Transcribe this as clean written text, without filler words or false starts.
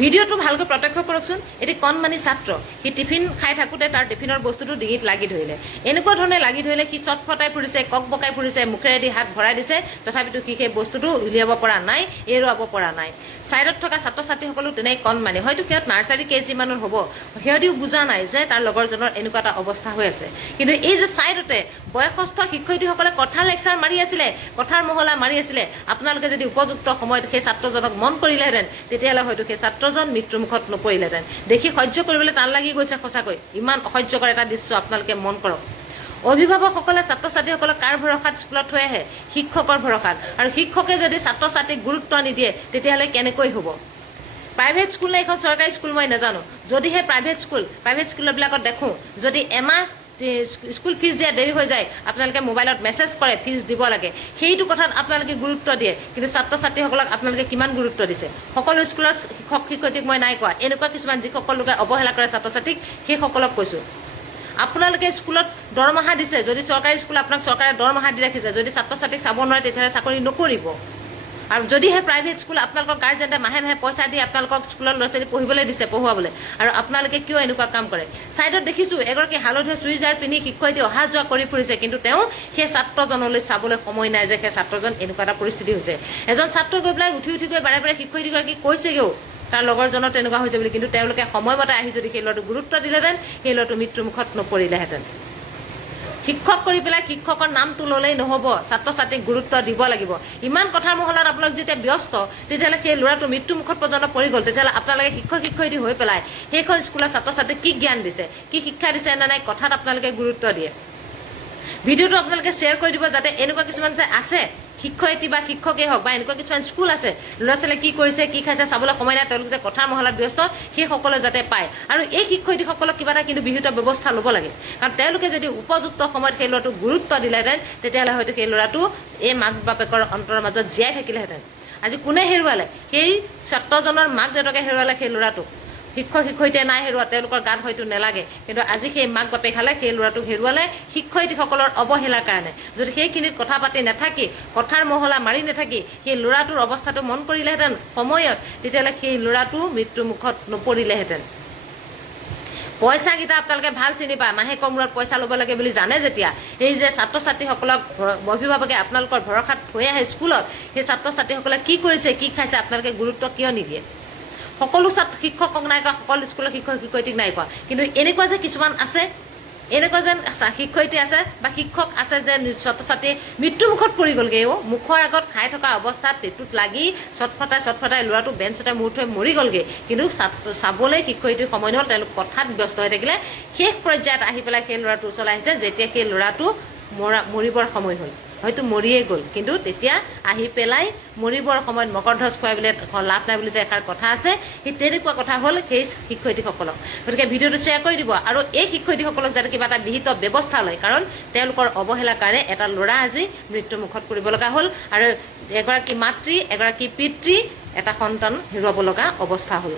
ভিডিঅ'টো ভালকৈ প্ৰত্যক্ষ কৰকচোন। এটি কণমানি ছাত্ৰ, সি টিফিন খাই থাকোঁতে তাৰ টিফিনৰ বস্তুটো ডিঙিত লাগি ধৰিলে। এনেকুৱা ধৰণে লাগি ধৰিলে সি চটফটাই ফুৰিছে, কক বকাই ফুৰিছে, মুখেৰেদি হাত ভৰাই দিছে, তথাপিতো সি সেই বস্তুটো উলিয়াব পৰা নাই, এৰুৱাব পৰা নাই। ছাইডত থকা ছাত্ৰ ছাত্ৰীসকলো তেনেই কণমানি, হয়তো সিহঁত নাৰ্চাৰী কেজি মানৰ হ'ব, সিহঁতিও বুজা নাই যে তাৰ লগৰজনৰ এনেকুৱা এটা অৱস্থা হৈ আছে। কিন্তু এই যে ছাইডতে বয়সস্থ শিক্ষয়িত্ৰীসকলে কথাৰ লেকচাৰ মাৰি আছিলে, কথাৰ মহলা মাৰি আছিলে, আপোনালোকে যদি উপযুক্ত সময়ত সেই ছাত্ৰজনক মন কৰিলেহেঁতেন, তেতিয়াহ'লে হয়তো সেই ছাত্ৰজন মৃত্যুমুখত নপৰিলেহেঁতেন। দেখি সহ্য কৰিবলৈ টান লাগি গৈছে সঁচাকৈ। ইমান অসহ্যকৰ এটা দৃশ্য আপোনালোকে মন কৰক। অভিভাৱকসকলে ছাত্ৰ ছাত্ৰীসকলক কাৰ ভৰসাত স্কুলত থৈ আহে? শিক্ষকৰ ভৰসাত। আৰু শিক্ষকে যদি ছাত্ৰ ছাত্ৰীক গুৰুত্ব নিদিয়ে, তেতিয়াহ'লে কেনেকৈ হ'ব? প্ৰাইভেট স্কুল নে এইখন চৰকাৰী স্কুল মই নাজানো। যদিহে প্ৰাইভেট স্কুলবিলাকত দেখোঁ, যদি এমাহ স্কুল ফিজ দিয়া দেৰি হৈ যায়, আপোনালোকে মোবাইলত মেছেজ কৰে ফিজ দিব লাগে, সেইটো কথাত আপোনালোকে গুৰুত্ব দিয়ে। কিন্তু ছাত্ৰ ছাত্ৰীসকলক আপোনালোকে কিমান গুৰুত্ব দিছে? সকলো স্কুলৰ শিক্ষক শিক্ষয়িত্ৰীক মই নাই কোৱা, এনেকুৱা কিছুমান যিসকল লোকে অৱহেলা কৰে ছাত্ৰ ছাত্ৰীক, সেইসকলক কৈছোঁ। আপোনালোকে স্কুলত দৰমহা দিছে, যদি চৰকাৰী স্কুল আপোনাক চৰকাৰে দৰমহা দি ৰাখিছে, যদি ছাত্ৰ ছাত্ৰীক চাব নোৱাৰে, তেতিয়াহ'লে চাকৰি নকৰিব। আৰু যদিহে প্ৰাইভেট স্কুল আপোনালোকৰ গাৰ্জেনে মাহে মাহে পইচা দি আপোনালোকক স্কুলত ল'ৰা ছোৱালী পঢ়িবলৈ দিছে, পঢ়ুৱাবলৈ, আৰু আপোনালোকে কিয় এনেকুৱা কাম কৰে? ছাইডত দেখিছোঁ এগৰাকী হালধীয়া চুইজাৰ পিন্ধি শিক্ষয়িত্ৰী অহা যোৱা কৰি ফুৰিছে, কিন্তু তেওঁ সেই ছাত্ৰজনলৈ চাবলৈ সময় নাই যে সেই ছাত্ৰজন এনেকুৱা এটা পৰিস্থিতি হৈছে। এজন ছাত্ৰ গৈ পেলাই উঠি গৈ বাৰে বাৰে শিক্ষয়িত্ৰীগৰাকীক কৈছেগৈও তাৰ লগৰজনৰ তেনেকুৱা হৈছে বুলি, কিন্তু তেওঁলোকে সময়মতে আহি যদি সেই ল'ৰাটোক গুৰুত্ব দিলেহেঁতেন, সেই ল'ৰাটো মৃত্যুমুখত নপৰিলেহেঁতেন। শিক্ষক কৰি পেলাই শিক্ষকৰ নামটো ল'লেই নহ'ব, ছাত্ৰ ছাত্ৰীক গুৰুত্ব দিব লাগিব। ইমান কথাৰ মহলাত আপোনালোক যেতিয়া ব্যস্ত, তেতিয়াহ'লে সেই ল'ৰাটো মৃত্যুমুখত পৰ্যন্ত পৰি গ'ল, তেতিয়াহ'লে আপোনালোকে শিক্ষক শিক্ষয়িত্ৰী হৈ পেলাই সেইখন স্কুলৰ ছাত্ৰ ছাত্ৰীক কি জ্ঞান দিছে, কি শিক্ষা দিছে নে নাই, কথাত আপোনালোকে গুৰুত্ব দিয়ে। ভিডিঅ'টো আপোনালোকে শ্বেয়াৰ কৰি দিব, যাতে এনেকুৱা কিছুমান যে আছে শিক্ষয়িত্ৰী বা শিক্ষকেই হওক বা এনেকুৱা কিছুমান স্কুল আছে, ল'ৰা ছোৱালীয়ে কি কৰিছে কি খাইছে চাবলৈ সময় নাই, তেওঁলোকে যে কথাৰ মহলাত ব্যস্ত, সেইসকলে যাতে পায়। আৰু এই শিক্ষয়িত্ৰীসকলক কিবা এটা কিন্তু বিহিত ব্যৱস্থা ল'ব লাগে, কাৰণ তেওঁলোকে যদি উপযুক্ত সময়ত সেই ল'ৰাটোক গুৰুত্ব দিলেহেঁতেন, তেতিয়াহ'লে হয়তো সেই ল'ৰাটো এই মাক বাপেকৰ অন্তৰৰ মাজত জীয়াই থাকিলেহেঁতেন। আজি কোনে হেৰুৱালে? সেই ছাত্ৰজনৰ মাক দেউতাকে হেৰুৱালে সেই ল'ৰাটোক। শিক্ষক শিক্ষয়িত্ৰীয়ে নাই হেৰুৱা, তেওঁলোকৰ গাত হয়তো নেলাগে, কিন্তু আজি সেই মাক বাপেকহালে সেই ল'ৰাটোক হেৰুৱালে শিক্ষয়িত্ৰীসকলৰ অৱহেলাৰ কাৰণে। যদি সেইখিনিত কথা পাতি নাথাকি, কথাৰ মহলা মাৰি নাথাকি সেই ল'ৰাটোৰ অৱস্থাটো মন কৰিলেহেঁতেন সময়ত, তেতিয়াহ'লে সেই ল'ৰাটো মৃত্যুমুখত নপৰিলেহেঁতেন। পইচাকেইটা আপোনালোকে ভাল চিনি পায়, মাহেকৰ মূৰত পইচা ল'ব লাগে বুলি জানে যেতিয়া, এই যে ছাত্ৰ ছাত্ৰীসকলক অভিভাৱকে আপোনালোকৰ ভৰসাত থৈ আহে স্কুলত, সেই ছাত্ৰ ছাত্ৰীসকলে কি কৰিছে কি খাইছে আপোনালোকে গুৰুত্ব কিয় নিদিয়ে? সকলো শিক্ষকক নাই কোৱা, সকলো স্কুলৰ শিক্ষক শিক্ষয়িত্ৰীক নাই কোৱা, কিন্তু এনেকুৱা যে কিছুমান আছে, এনেকুৱা যেন শিক্ষয়িত্ৰী আছে বা শিক্ষক আছে যে ছাত্ৰ ছাত্ৰী মৃত্যুমুখত পৰি গ'লগৈ। মুখৰ আগত খাই থকা অৱস্থাত টেটুত লাগি চটফটাই ল'ৰাটো বেঞ্চতে মূৰ থৈ মৰি গ'লগৈ, কিন্তু চাবলৈ শিক্ষয়িত্ৰীৰ সময় নহ'ল, তেওঁলোক কথাত ব্যস্ত হৈ থাকিলে। শেষ পৰ্যায়ত আহি পেলাই সেই ল'ৰাটোৰ ওচৰলৈ আহিছে, যেতিয়া সেই ল'ৰাটো মৰিবৰ সময় হ'ল, হয়তো মৰিয়ে গ'ল, কিন্তু তেতিয়া আহি পেলাই মৰিবৰ সময়ত মকৰধ্বজ খুৱাই বোলে লাভ নাই বুলি যে এষাৰ কথা আছে, সেই তেনেকুৱা কথা হ'ল সেই শিক্ষয়িত্ৰীসকলক। গতিকে ভিডিঅ'টো শ্বেয়াৰ কৰি দিব, আৰু এই শিক্ষয়িত্ৰীসকলক যাতে কিবা এটা বিহিত ব্যৱস্থা লয়, কাৰণ তেওঁলোকৰ অৱহেলাৰ কাৰণে এটা ল'ৰা আজি মৃত্যুমুখত পৰিব লগা হ'ল, আৰু এগৰাকী মাতৃ এগৰাকী পিতৃ এটা সন্তান হেৰুৱাব লগা অৱস্থা হ'ল।